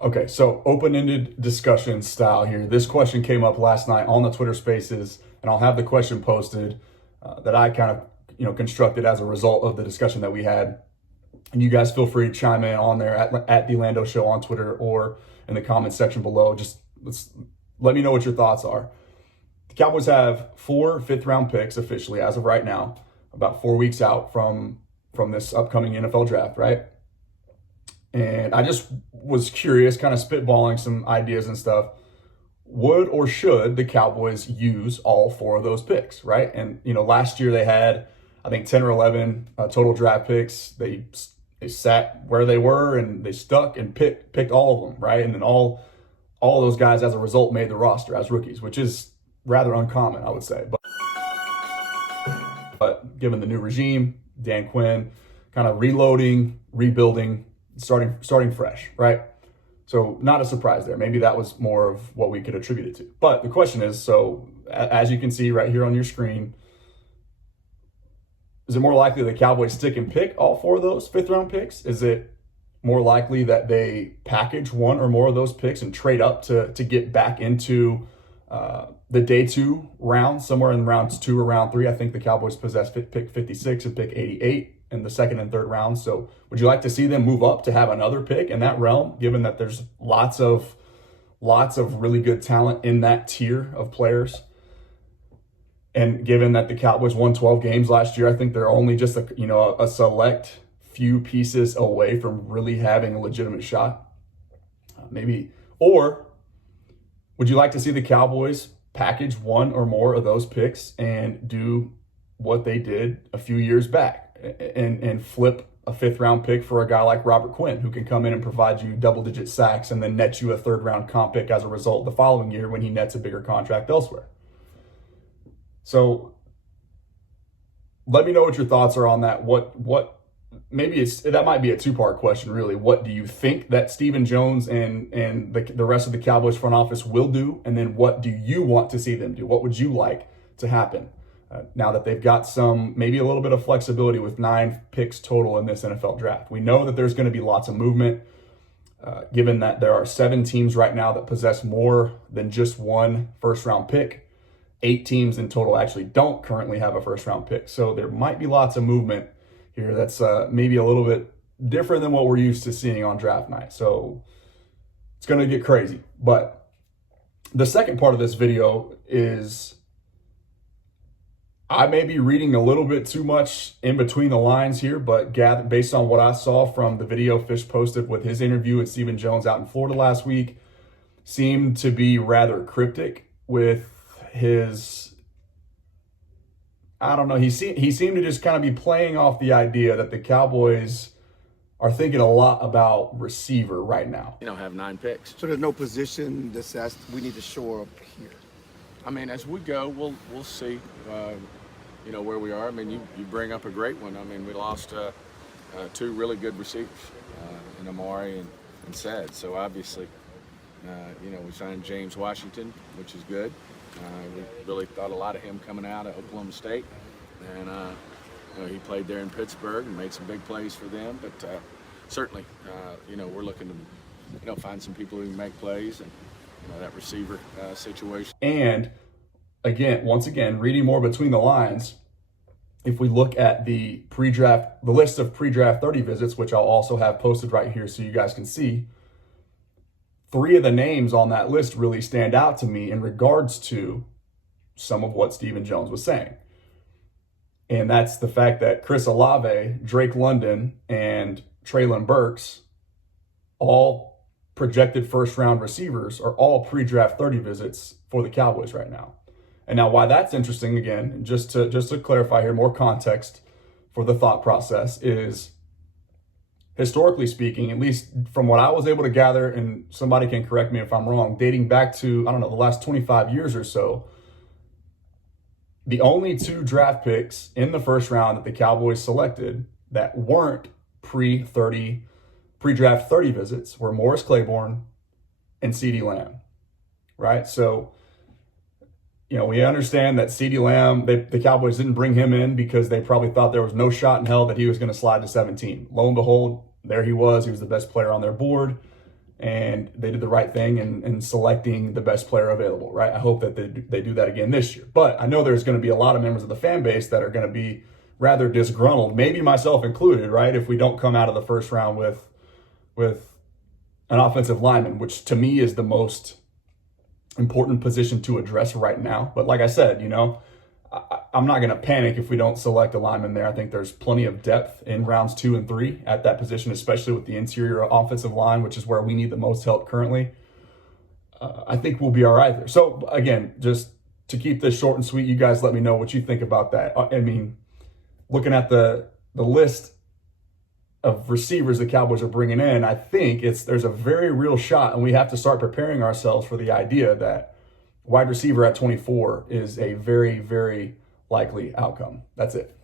Okay, so open-ended discussion style here. This question came up last night on the Twitter Spaces, and I'll have the question posted that I kind of constructed as a result of the discussion that we had. And you guys feel free to chime in on there at the Lando Show on Twitter or in the comments section below. Just let me know what your thoughts are. The Cowboys have 4 fifth-round picks officially as of right now, about 4 weeks out from this upcoming NFL draft, right? And I just was curious, kind of spitballing some ideas and stuff. Would or should the Cowboys use all 4 of those picks, right? And, last year they had, I think, 10 or 11 total draft picks. They sat where they were and they stuck and picked all of them, right? And then all of those guys, as a result, made the roster as rookies, which is rather uncommon, I would say. But given the new regime, Dan Quinn, kind of reloading, rebuilding, starting fresh, right? So not a surprise there. Maybe that was more of what we could attribute it to. But the question is, so as you can see right here on your screen, is it more likely the Cowboys stick and pick all 4 of those fifth-round picks? Is it more likely that they package 1 or more of those picks and trade up to get back into the day 2 round, somewhere in rounds 2 or round 3? I think the Cowboys possess pick 56 and pick 88 in the second and third rounds. So would you like to see them move up to have another pick in that realm, given that there's lots of really good talent in that tier of players? And given that the Cowboys won 12 games last year, I think they're only just a select few pieces away from really having a legitimate shot. Maybe. Or would you like to see the Cowboys package 1 or more of those picks and do what they did a few years back and flip a 5th-round pick for a guy like Robert Quinn, who can come in and provide you double-digit sacks and then net you a 3rd-round comp pick as a result the following year when he nets a bigger contract elsewhere? So let me know what your thoughts are on that. Maybe that might be a 2-part question, really. What do you think that Stephen Jones and the rest of the Cowboys front office will do? And then what do you want to see them do? What would you like to happen now that they've got maybe a little bit of flexibility with 9 picks total in this NFL draft? We know that there's going to be lots of movement, given that there are 7 teams right now that possess more than just 1 first-round pick. 8 teams in total actually don't currently have a first-round pick. So there might be lots of movement here that's maybe a little bit different than what we're used to seeing on draft night. So it's going to get crazy. But the second part of this video is I may be reading a little bit too much in between the lines here, but based on what I saw from the video Fish posted with his interview with Stephen Jones out in Florida last week, seemed to be rather cryptic with his, I don't know, he seemed to just kind of be playing off the idea that the Cowboys are thinking a lot about receiver right now. Have 9 picks. So there's no position that says we need to shore up here. I mean, as we go, we'll see, where we are. I mean, you bring up a great one. I mean, we lost 2 really good receivers in Amari and Said. So obviously, we signed James Washington, which is good. We really thought a lot of him coming out of Oklahoma State, and he played there in Pittsburgh and made some big plays for them. But certainly, we're looking to find some people who can make plays and that receiver situation. And once again, reading more between the lines, if we look at the list of pre-draft 30 visits, which I'll also have posted right here so you guys can see, 3 of the names on that list really stand out to me in regards to some of what Stephen Jones was saying. And that's the fact that Chris Olave, Drake London, and Treylon Burks, all projected first-round receivers, are all pre-draft 30 visits for the Cowboys right now. And now why that's interesting, again, just to clarify here, more context for the thought process, is historically speaking, at least from what I was able to gather, and somebody can correct me if I'm wrong, dating back to, the last 25 years or so, the only 2 draft picks in the first round that the Cowboys selected that weren't pre-draft 30 visits were Morris Claiborne and CeeDee Lamb, right? So, we understand that CeeDee Lamb, the Cowboys didn't bring him in because they probably thought there was no shot in hell that he was going to slide to 17. Lo and behold, there he was. He was the best player on their board. and they did the right thing in selecting the best player available, right? I hope that they do that again this year. But I know there's going to be a lot of members of the fan base that are going to be rather disgruntled, maybe myself included, right? If we don't come out of the first round with an offensive lineman, which to me is the most important position to address right now. But like I said, I'm not going to panic if we don't select a lineman there. I think there's plenty of depth in rounds 2 and 3 at that position, especially with the interior offensive line, which is where we need the most help currently. I think we'll be all right there. So again, just to keep this short and sweet, you guys let me know what you think about that. I mean, looking at the list of receivers the Cowboys are bringing in, I think there's a very real shot, and we have to start preparing ourselves for the idea that wide receiver at 24 is a very, very likely outcome. That's it.